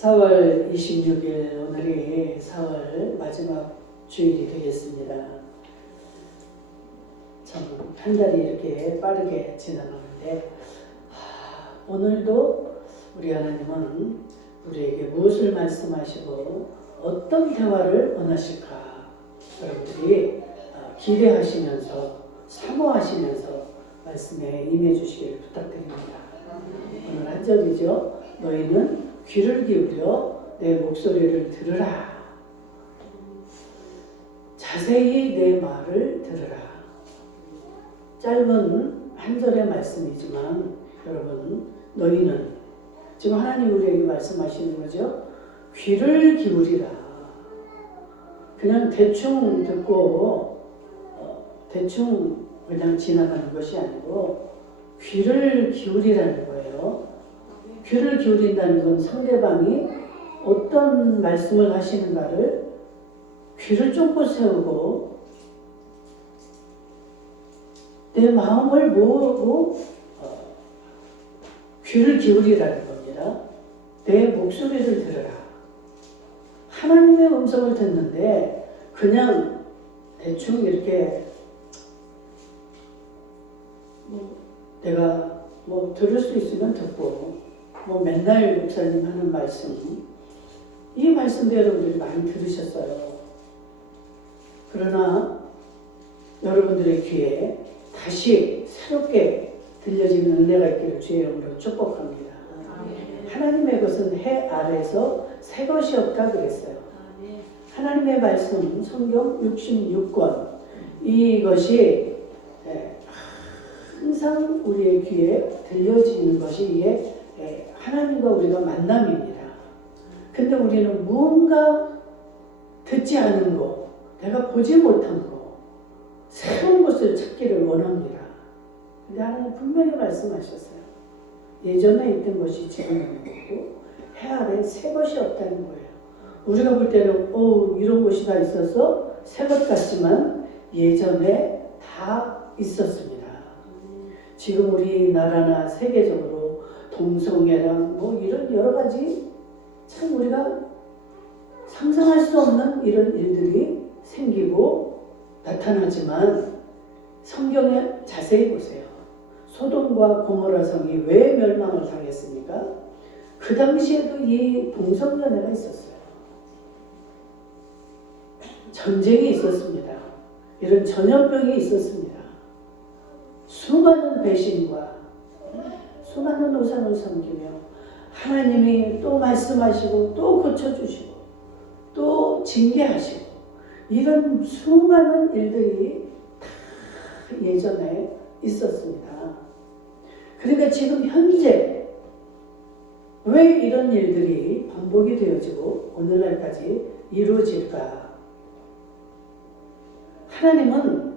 4월 26일 오늘이 4월 마지막 주일이 되겠습니다. 참 한 달이 이렇게 빠르게 지나가는데 오늘도 우리 하나님은 우리에게 무엇을 말씀하시고 어떤 대화를 원하실까 여러분들이 기대하시면서 사모하시면서 말씀에 임해 주시기를 부탁드립니다. 오늘 한 절이죠. 너희는 귀를 기울여 내 목소리를 들으라. 자세히 내 말을 들으라. 짧은 한 절의 말씀이지만 여러분 너희는 지금 하나님 우리에게 말씀하시는 거죠. 귀를 기울이라. 그냥 대충 듣고 대충 그냥 지나가는 것이 아니고 귀를 기울이라는 거예요. 귀를 기울인다는 건 상대방이 어떤 말씀을 하시는가를 귀를 쫑긋 세우고 내 마음을 모으고 귀를 기울이라는 겁니다. 내 목소리를 들으라. 하나님의 음성을 듣는데 그냥 대충 이렇게 내가 들을 수 있으면 듣고 맨날 목사님 하는 말씀 이 말씀도 여러분들이 많이 들으셨어요. 그러나 여러분들의 귀에 다시 새롭게 들려지는 은혜가 있기를 주의 이름으로 축복합니다. 하나님의 것은 해 아래에서 새 것이 없다 그랬어요. 하나님의 말씀 성경 66권 이것이 항상 우리의 귀에 들려지는 것이 이게 하나님과 우리가 만남입니다. 근데 우리는 무언가 듣지 않은 거, 내가 보지 못한 거, 새로운 것을 찾기를 원합니다. 근데 하나님 분명히 말씀하셨어요. 예전에 있던 것이 지금 없는 거고 해 아래 새 것이 없다는 거예요. 우리가 볼 때는 이런 것이 다 있어서 새 것 같지만 예전에 다 있었습니다. 지금 우리나라나 세계적으로 동성애랑 이런 여러 가지 참 우리가 상상할 수 없는 이런 일들이 생기고 나타나지만 성경에 자세히 보세요. 소돔과 고모라 성이 왜 멸망을 당했습니까? 그 당시에도 이 동성연애가 있었어요. 전쟁이 있었습니다. 이런 전염병이 있었습니다. 수많은 배신과 수많은 우상을 섬기며 하나님이 또 말씀하시고 또 고쳐주시고 또 징계하시고 이런 수많은 일들이 다 예전에 있었습니다. 그러니까 지금 현재 왜 이런 일들이 반복이 되어지고 오늘날까지 이루어질까? 하나님은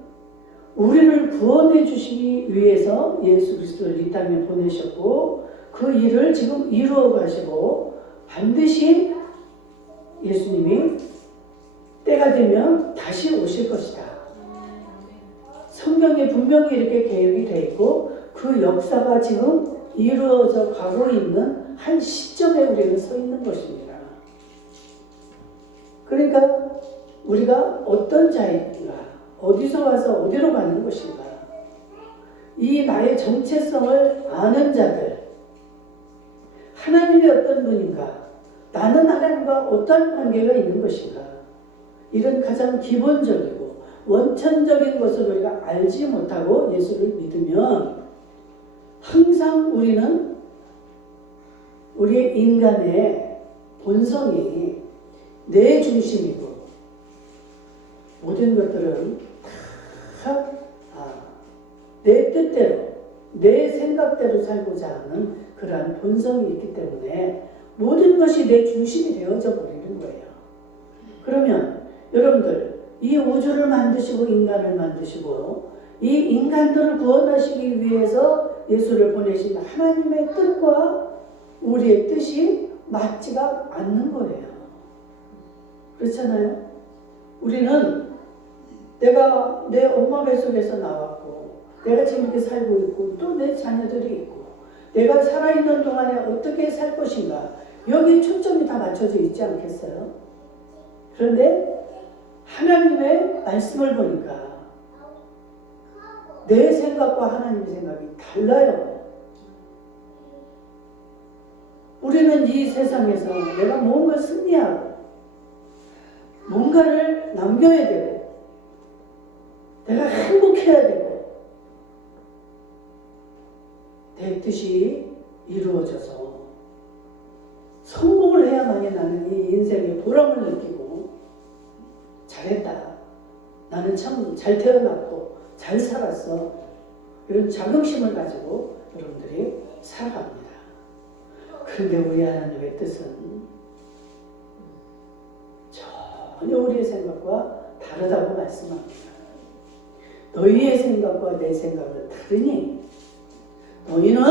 우리를 구원해 주시기 위해서 예수 그리스도를 이 땅에 보내셨고 그 일을 지금 이루어 가시고 반드시 예수님이 때가 되면 다시 오실 것이다. 성경에 분명히 이렇게 계획이 되어 있고 그 역사가 지금 이루어져 가고 있는 한 시점에 우리는 서 있는 것입니다. 그러니까 우리가 어떤 자인가, 어디서 와서 어디로 가는 것인가, 이 나의 정체성을 아는 자들, 하나님이 어떤 분인가, 나는 하나님과 어떤 관계가 있는 것인가, 이런 가장 기본적이고 원천적인 것을 우리가 알지 못하고 예수를 믿으면 항상 우리는 우리의 인간의 본성이 내 중심이고 모든 것들은 다 내 뜻대로 내 생각대로 살고자 하는 그러한 본성이 있기 때문에 모든 것이 내 중심이 되어져 버리는 거예요. 그러면 여러분들 이 우주를 만드시고 인간을 만드시고 이 인간들을 구원하시기 위해서 예수를 보내신 하나님의 뜻과 우리의 뜻이 맞지가 않는 거예요. 그렇잖아요. 우리는 내가 내 엄마 뱃속에서 나왔고 내가 지금 이렇게 살고 있고 또 내 자녀들이 있고 내가 살아있는 동안에 어떻게 살 것인가 여기 초점이 다 맞춰져 있지 않겠어요? 그런데 하나님의 말씀을 보니까 내 생각과 하나님의 생각이 달라요. 우리는 이 세상에서 내가 뭔가 승리하고 뭔가를 남겨야 되고 내가 행복해야 되고 내 뜻이 이루어져서 성공을 해야만이 나는 이 인생의 보람을 느끼고 잘했다. 나는 참 잘 태어났고 잘 살았어. 이런 자긍심을 가지고 여러분들이 살아갑니다. 그런데 우리 하나님의 뜻은 전혀 우리의 생각과 다르다고 말씀합니다. 너희의 생각과 내 생각은 다르니 너희는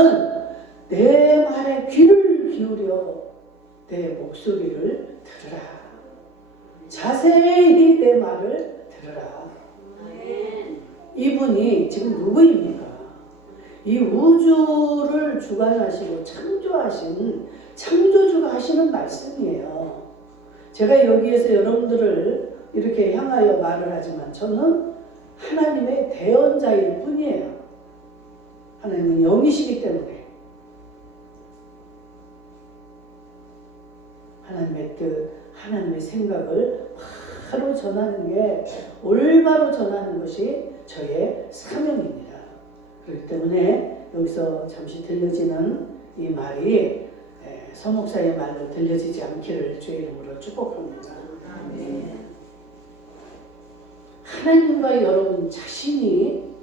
내 말에 귀를 기울여 내 목소리를 들으라. 자세히 내 말을 들으라. 이분이 지금 누구입니까? 이 우주를 주관하시고 창조하신 창조주가 하시는 말씀이에요. 제가 여기에서 여러분들을 이렇게 향하여 말을 하지만 저는 하나님의 대언자일 뿐이에요. 하나님은 영이시기 때문에 하나님의 뜻, 하나님의 생각을 바로 전하는 게 올바로 전하는 것이 저의 사명입니다. 그렇기 때문에 여기서 잠시 들려지는 이 말이 서목사의 말로 들려지지 않기를 주의 이름으로 축복합니다. 하나님과 여러분 자신이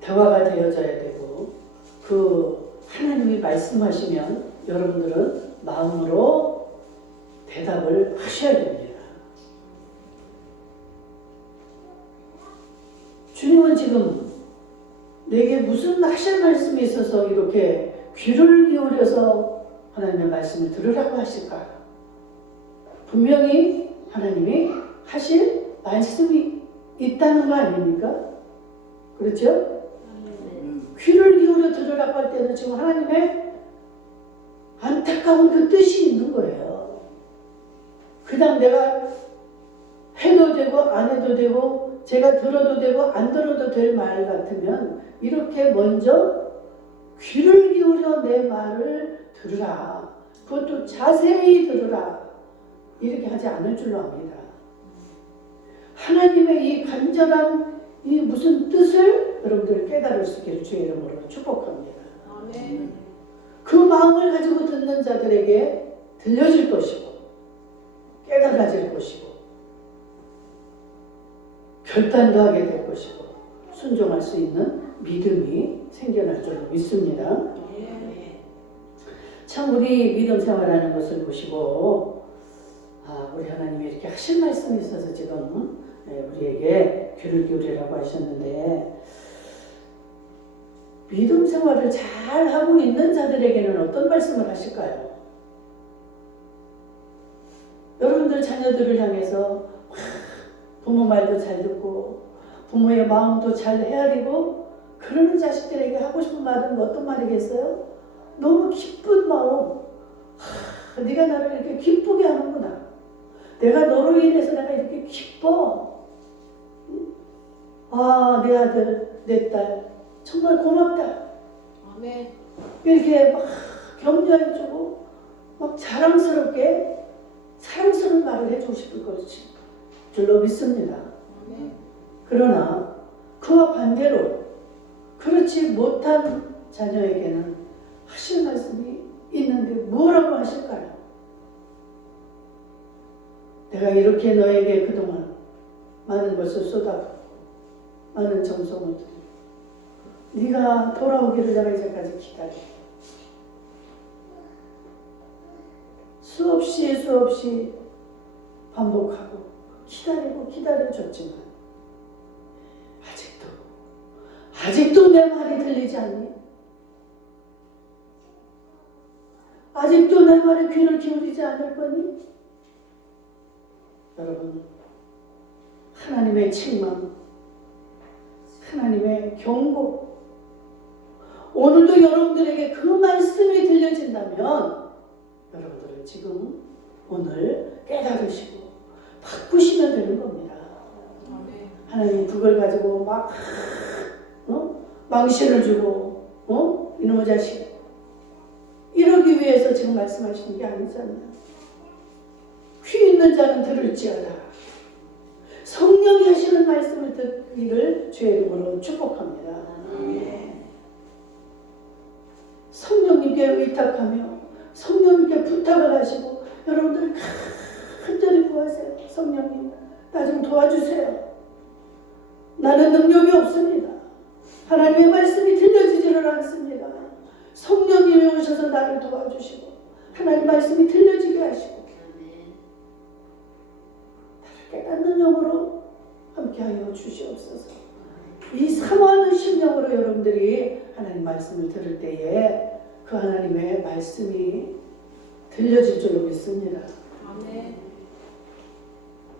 대화가 되어져야 되고 그 하나님이 말씀하시면 여러분들은 마음으로 대답을 하셔야 됩니다. 주님은 지금 내게 무슨 하실 말씀이 있어서 이렇게 귀를 기울여서 하나님의 말씀을 들으라고 하실까? 분명히 하나님이 하실 말씀이 있다는 거 아닙니까? 그렇죠? 귀를 기울여 들으라고 할 때는 지금 하나님의 안타까운 그 뜻이 있는 거예요. 그냥 내가 해도 되고 안 해도 되고 제가 들어도 되고 안 들어도 될 말 같으면 이렇게 먼저 귀를 기울여 내 말을 들으라. 그것도 자세히 들으라. 이렇게 하지 않을 줄로 압니다. 하나님의 이 간절한 이 무슨 뜻을 여러분들 깨달을 수 있기를 주의 이름으로 축복합니다. 아멘. 그 마음을 가지고 듣는 자들에게 들려질 것이고 깨달아질 것이고 결단도 하게 될 것이고 순종할 수 있는 믿음이 생겨날 줄로 믿습니다. 참 우리 믿음 생활하는 것을 보시고 우리 하나님이 이렇게 하실 말씀이 있어서 지금 우리에게 귀를 기울이라고 하셨는데 믿음 생활을 잘 하고 있는 자들에게는 어떤 말씀을 하실까요? 여러분들 자녀들을 향해서 부모 말도 잘 듣고 부모의 마음도 잘 헤아리고 그러는 자식들에게 하고 싶은 말은 어떤 말이겠어요? 너무 기쁜 마음. 네가 나를 이렇게 기쁘게 하는구나. 내가 너로 인해서 내가 이렇게 기뻐. 내 아들, 내 딸 정말 고맙다. 아멘. 이렇게 막 격려해주고 막 자랑스럽게 사랑스러운 말을 해주고 싶을 것이 줄로 믿습니다. 아멘. 그러나 그와 반대로 그렇지 못한 자녀에게는 하실 말씀이 있는데 뭐라고 하실까요? 내가 이렇게 너에게 그동안 많은 것을 쏟아붓고 많은 정성을 들이고 네가 돌아오기를 내가 이제까지 기다려 수없이 반복하고 기다려줬지만 아직도 내 말이 들리지 않니? 아직도 내 말에 귀를 기울이지 않을 거니? 여러분, 하나님의 책망, 하나님의 경고, 오늘도 여러분들에게 그 말씀이 들려진다면 여러분들은 지금 오늘 깨달으시고 바꾸시면 되는 겁니다. 하나님 그걸 가지고 막 망신을 주고 이놈의 자식 이러기 위해서 지금 말씀하시는 게 아니잖아요. 귀 있는 자는 들을지어다. 성령이 하시는 말씀을 듣기를 주의 이름으로 축복합니다. 성령님께 의탁하며 성령님께 부탁을 하시고 여러분들 간절히 구하세요. 성령님 나 좀 도와주세요. 나는 능력이 없습니다. 하나님의 말씀이 들려지지를 않습니다. 성령님이 오셔서 나를 도와주시고 하나님 말씀이 들려지게 하시고 나를 깨닫는 영으로 함께하여 주시옵소서. 이 사모하는 심령으로 여러분들이 하나님 말씀을 들을 때에 그 하나님의 말씀이 들려질 줄로 믿습니다. 아멘.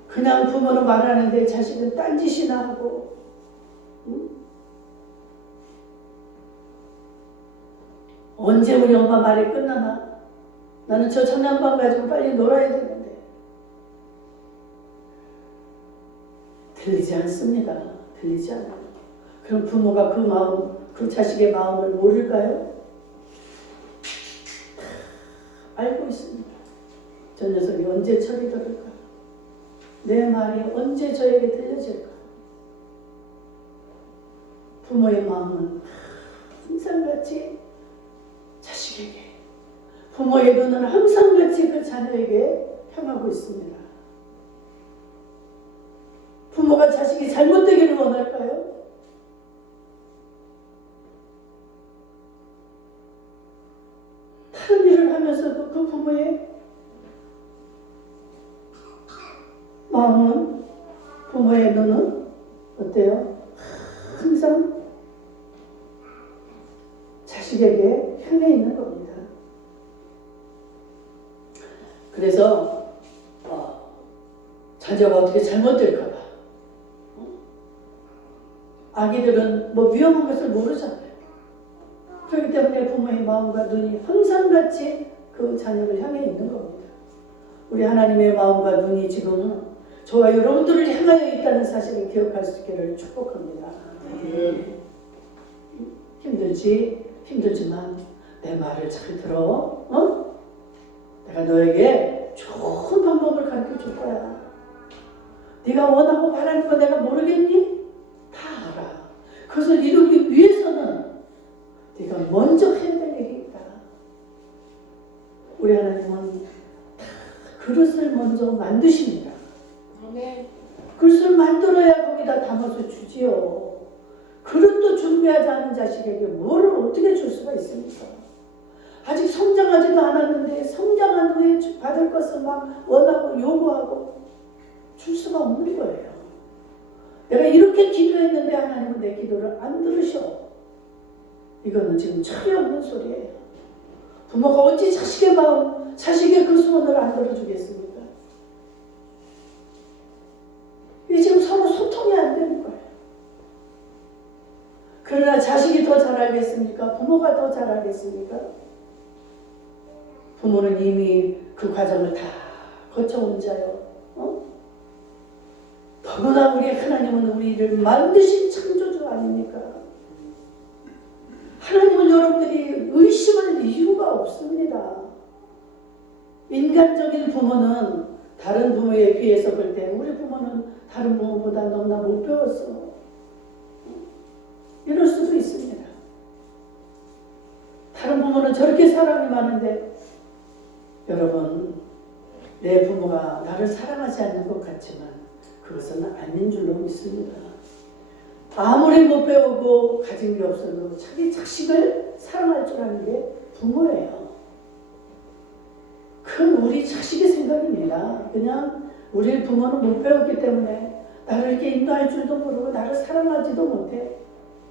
그냥 부모는 말하는데 자식은 딴짓이나 하고 언제 우리 엄마 말이 끝나나? 나는 저 천년반 가지고 빨리 놀아야 되는데 들리지 않습니다. 들리지 않아요. 그럼 부모가 그 마음, 그 자식의 마음을 모를까요? 알고 있습니다. 저 녀석이 언제 철이 들을까? 내 말이 언제 저에게 들려질까? 부모의 마음은 항상같이 자식에게, 부모의 눈은 항상같이 그 자녀에게 향하고 있습니다. 부모가 자식이 잘못되기를 원할까요? 다른 일을 하면서도 그 부모의 마음은, 부모의 눈은 어때요? 항상 자식에게 향해 있는 겁니다. 그래서 자녀가 어떻게 잘못될까 봐 아기들은 뭐 위험한 것을 모르잖아요. 그렇기 때문에 부모의 마음과 눈이 항상 같이 그 자녀를 향해 있는 겁니다. 우리 하나님의 마음과 눈이 지금 저와 여러분들을 향하여 있다는 사실을 기억할 수 있기를 축복합니다. 힘들지만 내 말을 잘 들어. 내가 너에게 좋은 방법을 가르쳐 줄 거야. 네가 원하고 바라는 거 내가 모르겠니? 다 알아. 그것을 이루기 위해서는 네가 먼저 해야 될 일이 있다. 우리 하나님은 다 그릇을 먼저 만드십니다. 그릇을 만들어야 거기다 담아서 주지요. 그릇도 준비하지 않은 자식에게 뭐를 어떻게 줄 수가 있습니까? 아직 성장하지도 않았는데 성장한 후에 받을 것을 막 원하고 요구하고 줄 수가 없는 거예요. 내가 이렇게 기도했는데 하나님은 내 기도를 안 들으셔. 이거는 지금 철이 없는 소리예요. 부모가 어찌 자식의 마음, 자식의 그 소원을 안 들어주겠습니까? 이게 지금 서로 소통이 안 되는 거예요. 그러나 자식이 더 잘 알겠습니까? 부모가 더 잘 알겠습니까? 부모는 이미 그 과정을 다 거쳐온 자요. 더구나 우리 하나님은 우리를 만드신 창조주 아닙니까? 하나님을 여러분들이 의심할 이유가 없습니다. 인간적인 부모는 다른 부모에 비해서 볼 때 우리 부모는 다른 부모보다 너무나 못 배웠어. 이럴 수도 있습니다. 다른 부모는 저렇게 사랑이 많은데 여러분, 내 부모가 나를 사랑하지 않는 것 같지만 그것은 아닌 줄로 믿습니다. 아무리 못 배우고 가진 게 없어도 자기 자식을 사랑할 줄 아는 게 부모예요. 그건 우리 자식의 생각입니다. 그냥 우리 부모는 못 배웠기 때문에 나를 이렇게 인도할 줄도 모르고 나를 사랑하지도 못해.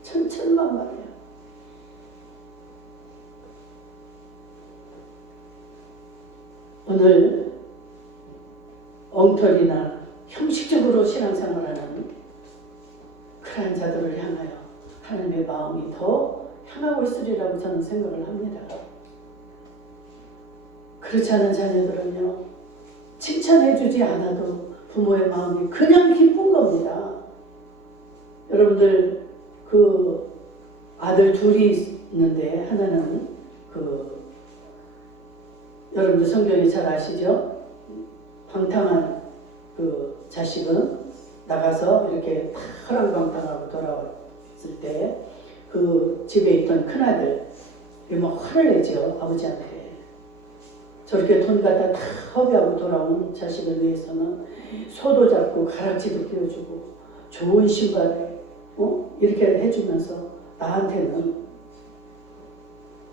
천천만만이야. 오늘 엉터리나 형식적으로 신앙생활하는 그러한 자들을 향하여 하나님의 마음이 더 향하고 있으리라고 저는 생각을 합니다. 그렇지 않은 자녀들은요, 칭찬해주지 않아도 부모의 마음이 그냥 기쁜 겁니다. 여러분들 그 아들 둘이 있는데 하나는 여러분들 성경에 잘 아시죠? 방탕한 그 자식은 나가서 이렇게 화랑방탕하고 돌아왔을 때 그 집에 있던 큰아들 막 화를 내죠. 아버지한테. 저렇게 돈 갖다 다 허비하고 돌아온 자식을 위해서는 소도 잡고 가락지도 끼워주고 좋은 신발에 이렇게 해주면서 나한테는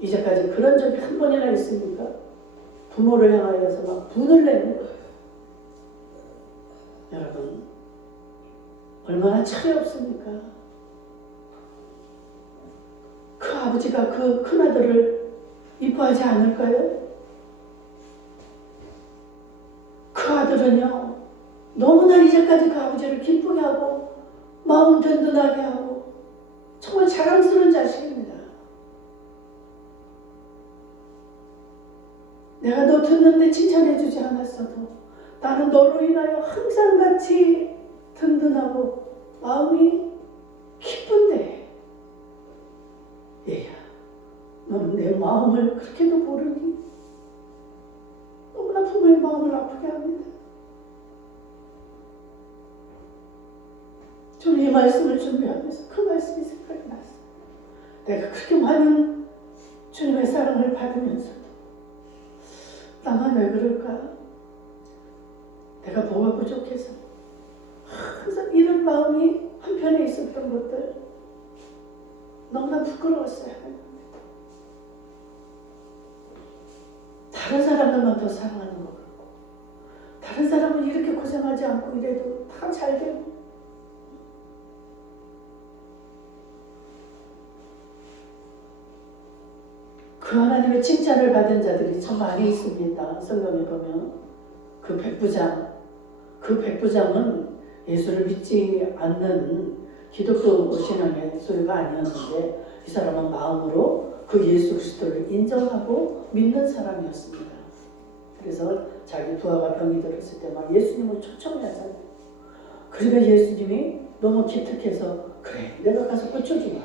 이제까지 그런 적이 한 번이나 있습니까? 부모를 향하여서 막 분을 내는 거예요. 여러분, 얼마나 철이 없습니까? 그 아버지가 그 큰아들을 이뻐하지 않을까요? 그 아들은요, 너무나 이제까지 그 아버지를 기쁘게 하고 마음 든든하게 하고 정말 자랑스러운 자식입니다. 내가 너 듣는데 칭찬해주지 않았어도 나는 너로 인하여 항상 같이 든든하고 마음이 기쁜데, 얘야, 너는 내 마음을 그렇게도 모르니? 너무나 부모의 마음을 아프게 합니다. 저는 이 말씀을 준비하면서 그 말씀이 생각이 났어요. 내가 그렇게 많은 주님의 사랑을 받으면서도 나만 왜 그럴까? 내가 뭐가 부족해서 항상 이런 마음이 한편에 있었던 것들 너무나 부끄러웠어요. 다른 사람들만 더 사랑하는 것 같고 다른 사람은 이렇게 고생하지 않고 이래도 다 잘 되고 그 하나님의 칭찬을 받은 자들이 참 많이 있습니다. 성경에 보면 그 백부장은 예수를 믿지 않는 기독교 신앙의 소유가 아니었는데 이 사람은 마음으로 그 예수 그리스도를 인정하고 믿는 사람이었습니다. 그래서 자기 부하가 병이 들었을 때 막 예수님을 초청을 하잖아요. 그러니까 예수님이 너무 기특해서 그래 내가 가서 고쳐주마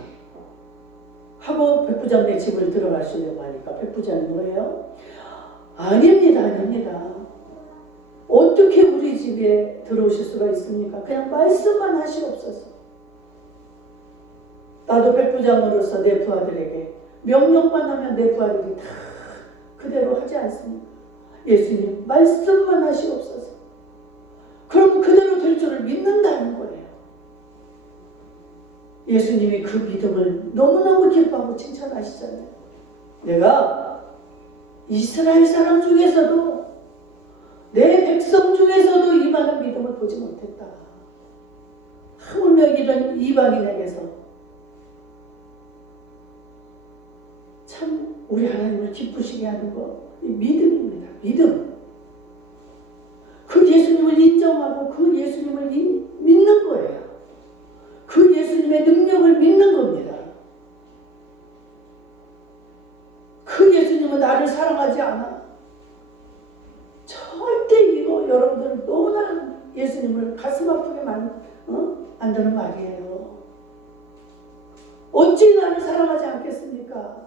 하고 백부장네 집을 들어가시려고 하니까 백부장이 뭐예요? 아닙니다. 어떻게 우리 집에 들어오실 수가 있습니까? 그냥 말씀만 하시옵소서. 나도 백부장으로서 내 부하들에게 명령만 하면 내 부하들이 다 그대로 하지 않습니까? 예수님 말씀만 하시옵소서. 그럼 그대로 될 줄을 믿는다는 거예요. 예수님이 그 믿음을 너무너무 기뻐하고 칭찬하시잖아요. 내가 이스라엘 사람 중에서도 내 백성 중에서도 이만한 믿음을 보지 못했다. 하물며 이런 이방인에게서 참 우리 하나님을 기쁘시게 하는 거 믿음입니다. 믿음. 그 예수님을 인정하고 그 예수님을 믿는 거예요. 그 예수님의 능력을 믿는 겁니다. 그 예수님은 나를 사랑하지 않아. 절대 이거 여러분들 너무나 예수님을 가슴 아프게 만드는 말이에요. 어찌 나를 사랑하지 않겠습니까?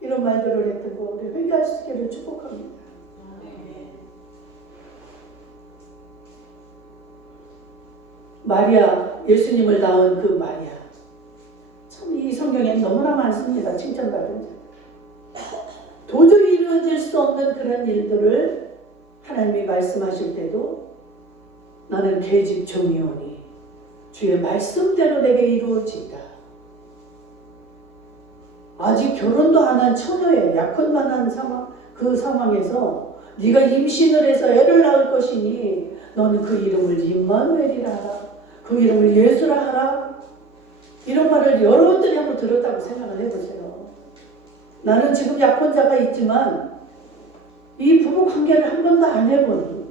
이런 말들을 했던 거 우리 회개할 수 있기를 축복합니다. 마리아, 예수님을 낳은 그 마리아. 참 이 성경에 너무나 많습니다. 칭찬받은 자. 도저히 이루어질 수 없는 그런 일들을 하나님이 말씀하실 때도 나는 계집 종이오니 주의 말씀대로 내게 이루어지이다. 아직 결혼도 안 한 처녀의 약혼만 한 상황, 그 상황에서 네가 임신을 해서 애를 낳을 것이니 너는 그 이름을 임마누엘이라 하라. 그 이름을 예수라 하라. 이런 말을 여러분들이 한번 들었다고 생각을 해보세요. 나는 지금 약혼자가 있지만 이 부부 관계를 한 번도 안 해본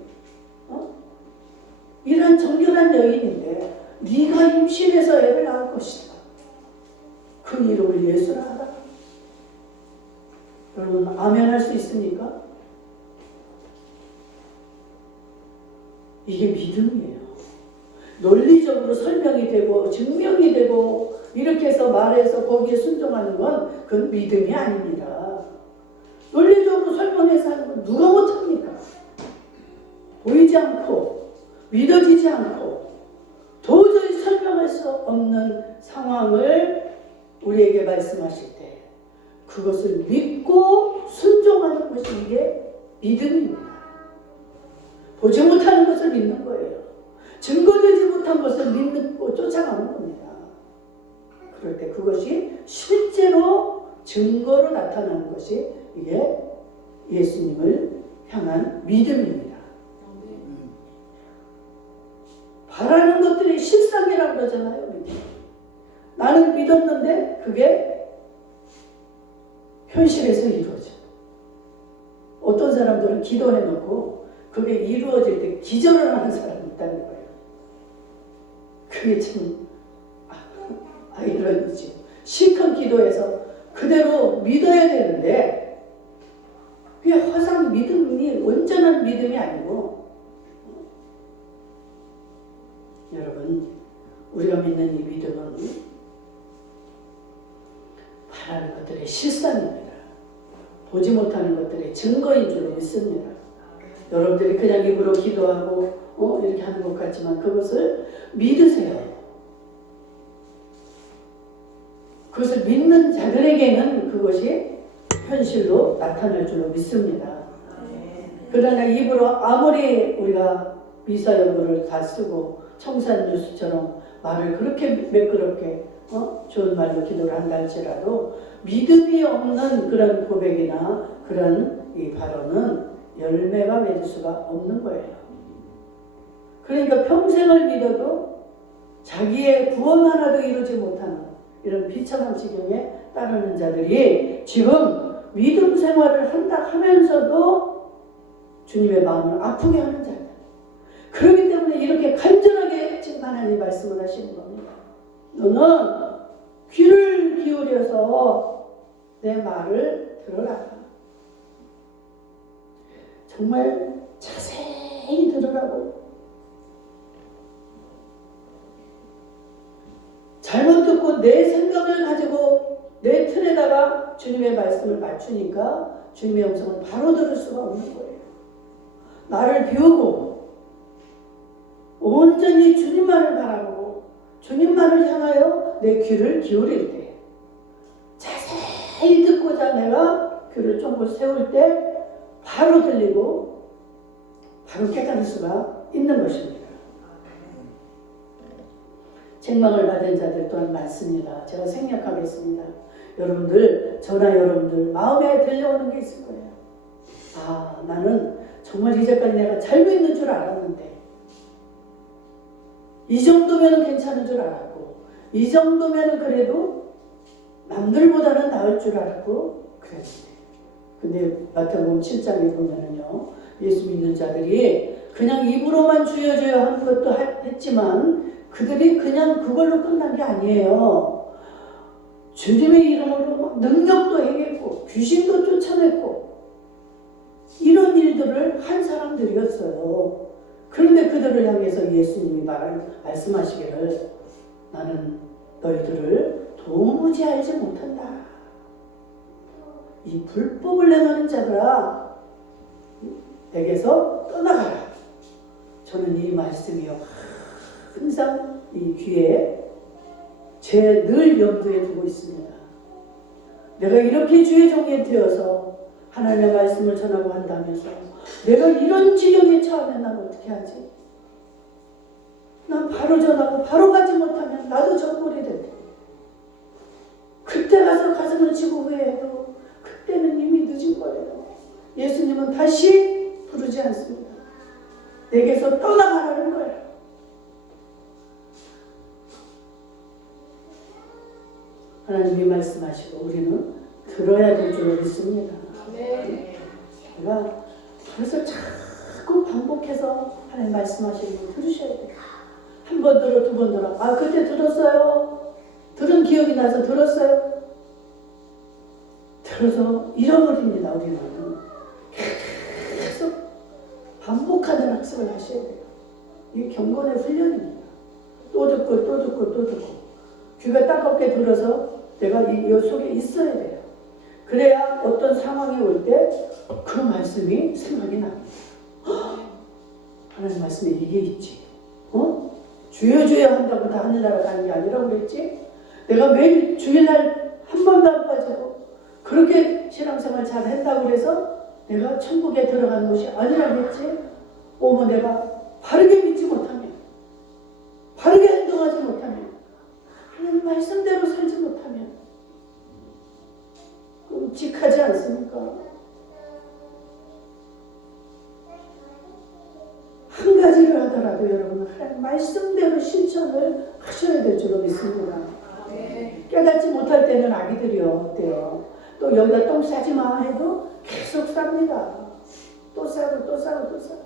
이런 정결한 여인인데 네가 임신해서 애를 낳을 것이다. 그 이름을 예수라 하라. 여러분 아멘 할 수 있습니까? 이게 믿음이에요. 논리적으로 설명이 되고 증명이 되고 이렇게 해서 말해서 거기에 순종하는 건 그건 믿음이 아닙니다. 논리적으로 설명해서 하는 건 누가 못합니까? 보이지 않고 믿어지지 않고 도저히 설명할 수 없는 상황을 우리에게 말씀하실 때 그것을 믿고 순종하는 것이 이게 믿음입니다. 보지 못하는 것을 믿는 거예요. 증거되지 못한 것을 믿고 쫓아가는 겁니다. 그럴 때 그것이 실제로 증거로 나타나는 것이 이게 예수님을 향한 믿음입니다. 바라는 것들이 실상이라고 그러잖아요. 믿음. 나는 믿었는데 그게 현실에서 이루어져. 어떤 사람들은 기도해놓고 그게 이루어질 때 기절을 하는 사람이 있다는 거예요. 그게 참 아이러니죠. 시큰 기도해서 그대로 믿어야 되는데 그게 화상 믿음이 온전한 믿음이 아니고 여러분 우리가 믿는 이 믿음은 바라는 것들의 실상입니다. 보지 못하는 것들의 증거인 줄 믿습니다. 여러분들이 그냥 입으로 기도하고 이렇게 하는 것 같지만 그것을 믿으세요. 그것을 믿는 자들에게는 그것이 현실로 나타날 줄로 믿습니다. 그러나 입으로 아무리 우리가 미사여구를 다 쓰고 청산유수처럼 말을 그렇게 매끄럽게 좋은 말로 기도를 한다 할지라도 믿음이 없는 그런 고백이나 그런 이 발언은 열매가 맺을 수가 없는 거예요. 그러니까 평생을 믿어도 자기의 구원 하나도 이루지 못하는 이런 비참한 지경에 따르는 자들이 지금 믿음 생활을 한다 하면서도 주님의 마음을 아프게 하는 자들. 그렇기 때문에 이렇게 간절하게 지금 하나님 말씀을 하시는 겁니다. 너는 귀를 기울여서 내 말을 들어라. 정말 자세히 들으라고. 잘못 듣고 내 생각을 가지고 내 틀에다가 주님의 말씀을 맞추니까 주님의 음성을 바로 들을 수가 없는 거예요. 나를 비우고 온전히 주님만을 바라보고 주님만을 향하여 내 귀를 기울일 때 자세히 듣고자 내가 귀를 쫑긋 세울 때 바로 들리고 바로 깨달을 수가 있는 것입니다. 책망을 받은 자들 또한 많습니다. 제가 생략하겠습니다. 여러분들, 저나 여러분들 마음에 들려오는 게 있을 거예요. 나는 정말 이제까지 내가 잘 믿는 줄 알았는데 이 정도면 괜찮은 줄 알았고 이 정도면 그래도 남들보다는 나을 줄 알았고 그랬는데 근데 마태복음 7장에 보면은요 예수 믿는 자들이 그냥 입으로만 주여 주여 하는 것도 했지만 그들이 그냥 그걸로 끝난 게 아니에요. 주님의 이름으로 능력도 행했고 귀신도 쫓아냈고 이런 일들을 한 사람들이었어요. 그런데 그들을 향해서 예수님이 말씀하시기를 나는 너희들을 도무지 알지 못한다. 이 불법을 행하는 자들아 내게서 떠나가라. 저는 이 말씀이요 항상 이 귀에 제 늘 염두에 두고 있습니다. 내가 이렇게 주의 종이 되어서 하나님의 말씀을 전하고 한다면서 내가 이런 지경에 처하면 난 어떻게 하지? 난 바로 전하고 바로 가지 못하면 나도 저 꼴이 될 텐데 그때 가서 가슴을 치고 후회해도 그때는 이미 늦은 거예요. 예수님은 다시 부르지 않습니다. 내게서 떠나가라는 거예요. 하나님이 말씀하시고 우리는 들어야 될 줄 믿습니다. 제가 그래서 자꾸 반복해서 하나님 말씀하시는 거 들으셔야 돼요. 한 번 들어 두 번 들어 그때 들었어요. 들은 기억이 나서 들었어요. 들어서 잃어버립니다. 우리는 계속 반복하는 학습을 하셔야 돼요. 이게 경건의 훈련입니다. 또 듣고 또 듣고 또 듣고 귀가 따갑게 들어서 내가 이 속에 있어야 돼요. 그래야 어떤 상황이 올 때 그 말씀이 생각이 납니다. 하나님 말씀에 이게 있지. 주여 주여 한다고 다 하늘나라 가는 게 아니라고 그랬지. 내가 매일 주일날 한 번도 안 빠지고 그렇게 신앙생활 잘 한다고 그래서 내가 천국에 들어가는 것이 아니라고 했지. 오면 내가 바르게 믿지 못하면, 바르게 행동하지 못하면, 하나님 말씀대로 살지 못하면 끔찍하지 않습니까? 한 가지를 하더라도 여러분 하나님 말씀대로 실천을 하셔야 될 줄로 믿습니다. 깨닫지 못할 때는 아기들이요 어때요? 또 여기다 똥 싸지 마 해도 계속 쌉니다. 또 싸고 또 싸고 또 싸고.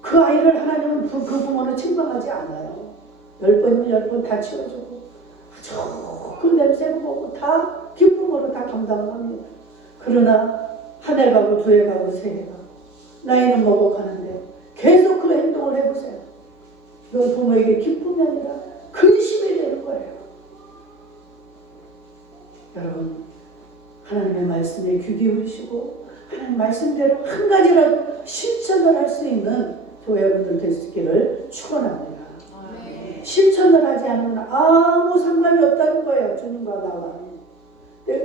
그 아이를 하나님은 그 부모는 책망하지 않아요. 10번이면 10번 다 치워주고 그 냄새를 보고 다 기쁨으로 다 감당을 합니다. 그러나 한 해 가고 두 해 가고 세 해 가고 나이는 먹어가는데 계속 그 행동을 해보세요. 이건 부모에게 기쁨이 아니라 근심이 되는 거예요. 여러분 하나님의 말씀에 귀 기울이시고 하나님 말씀대로 한 가지라도 실천을 할 수 있는 저와 여러분들 될 수 있기를 축원합니다. 실천을 하지 않으면 아무 상관이 없다는 거예요. 주님과 나와.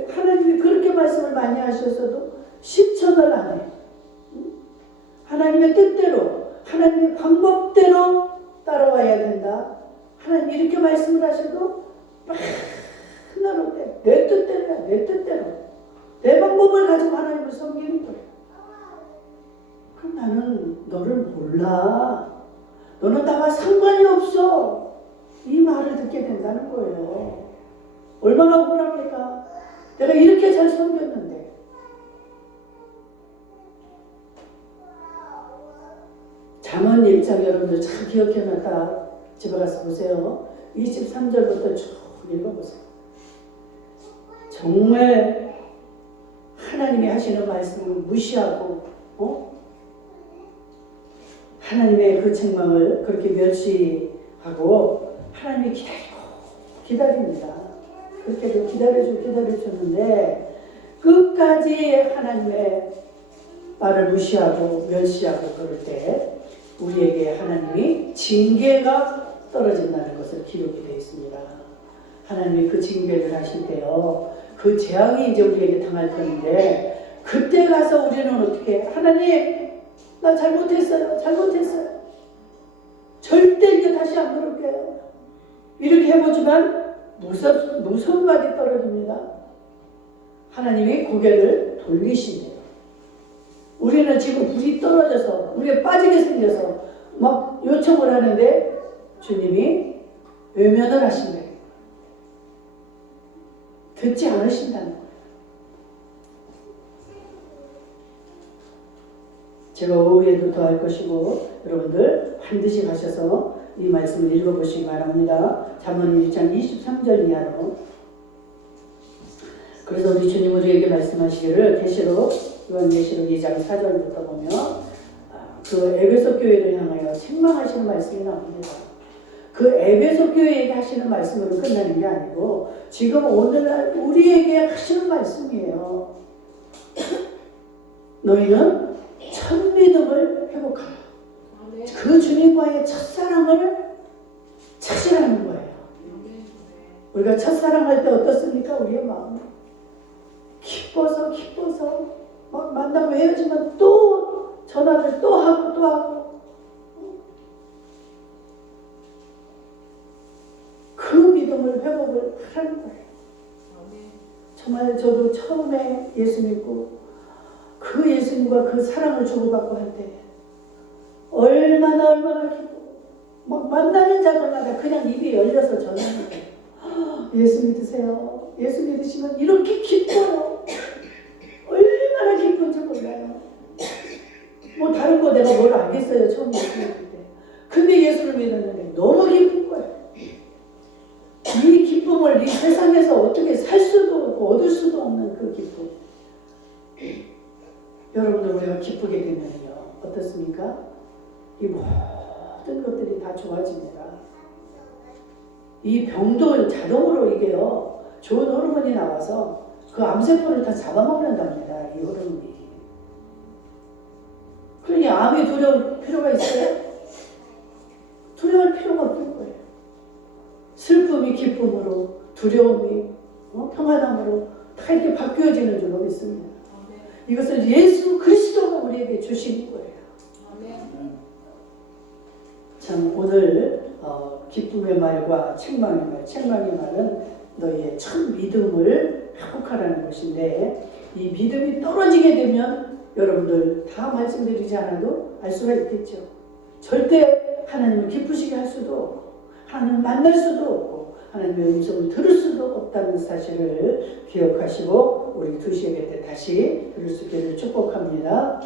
하나님이 그렇게 말씀을 많이 하셨어도 실천을 안 해요. 하나님의 뜻대로 하나님의 방법대로 따라와야 된다. 하나님 이렇게 말씀을 하셔도 하나로 내 뜻대로야. 내 뜻대로 내 방법을 가지고 하나님을 섬기는 거예요. 그럼 나는 너를 몰라. 너는 나와 상관이 없어. 이 말을 듣게 된다는 거예요. 얼마나 억울합니까? 내가 이렇게 잘 섬겼는데. 잠언 1장 여러분들 잘 기억해놨다. 집에 가서 보세요. 23절부터 쭉 읽어보세요. 정말 하나님이 하시는 말씀을 무시하고 하나님의 그 책망을 그렇게 멸시하고 하나님이 기다립니다. 그렇게도 기다려줬는데 끝까지 하나님의 말을 무시하고 멸시하고 그럴 때 우리에게 하나님이 징계가 떨어진다는 것을 기록이 되어 있습니다. 하나님이 그 징계를 하실 때요. 그 재앙이 이제 우리에게 당할 텐데 그때 가서 우리는 어떻게 하나님 나 잘못했어요. 절대 이제 다시 안 그럴게요. 이렇게 해보지만 무서운 말이 떨어집니다. 하나님이 고개를 돌리신대요. 우리는 지금 불이 떨어져서 우리가 빠지게 생겨서 막 요청을 하는데 주님이 외면을 하신대요. 듣지 않으신다는 거예요. 제가 오후에도 더 할 것이고 여러분들 반드시 가셔서 이 말씀을 읽어보시기 바랍니다. 잠언 1장 23절 이하로. 그래서 우리 주님 우리에게 말씀하시기를 요한계시록 2장 4절부터 보면 그 에베소 교회를 향하여 책망하시는 말씀이 나옵니다. 그 에베소 교회에게 하시는 말씀으로 끝나는 게 아니고 지금 오늘날 우리에게 하시는 말씀이에요. 너희는 첫 믿음을 회복하라. 그 주님과의 첫사랑을 찾으라는 거예요. 우리가 첫사랑할 때 어떻습니까? 우리의 마음이 기뻐서 막 만나고 헤어지면 또 전화를 또 하고 그 믿음을 회복을 하라는 거예요. 정말 저도 처음에 예수 믿고 그 예수님과 그 사랑을 주고받고 할 때 얼마나 기쁘고 막 만나는 자들마다 그냥 입이 열려서 전하는 거예요. 예수 믿으세요. 예수 믿으시면 이렇게 기뻐요. 얼마나 기쁜지 몰라요. 뭐 다른 거 내가 뭘 알겠어요. 처음 예수 믿을 때. 근데 예수를 믿었는데 너무 기쁜 거예요. 이 기쁨을 이 세상에서 어떻게 살 수도 없고 얻을 수도 없는 그 기쁨. 여러분들 우리가 기쁘게 되면요 어떻습니까? 이 모든 것들이 다 좋아집니다. 이 병도 자동으로 이게요 좋은 호르몬이 나와서 그 암세포를 다 잡아먹는답니다. 이 호르몬이. 그러니 암이 두려울 필요가 있어요? 두려울 필요가 없는 거예요. 슬픔이 기쁨으로, 두려움이 평안함으로 다 이렇게 바뀌어지는 줄 믿습니다. 이것을 예수 그리스도가 우리에게 주신 거예요. 참 오늘 기쁨의 말과 책망의 말, 책망의 말은 너희의 참 믿음을 회복하라는 것인데 이 믿음이 떨어지게 되면 여러분들 다 말씀드리지 않아도 알 수가 있겠죠. 절대 하나님을 기쁘시게 할 수도 없고 하나님을 만날 수도 없고 하나님의 음성을 들을 수도 없다는 사실을 기억하시고 우리 2시에 때 다시 들을 수 있기를 축복합니다.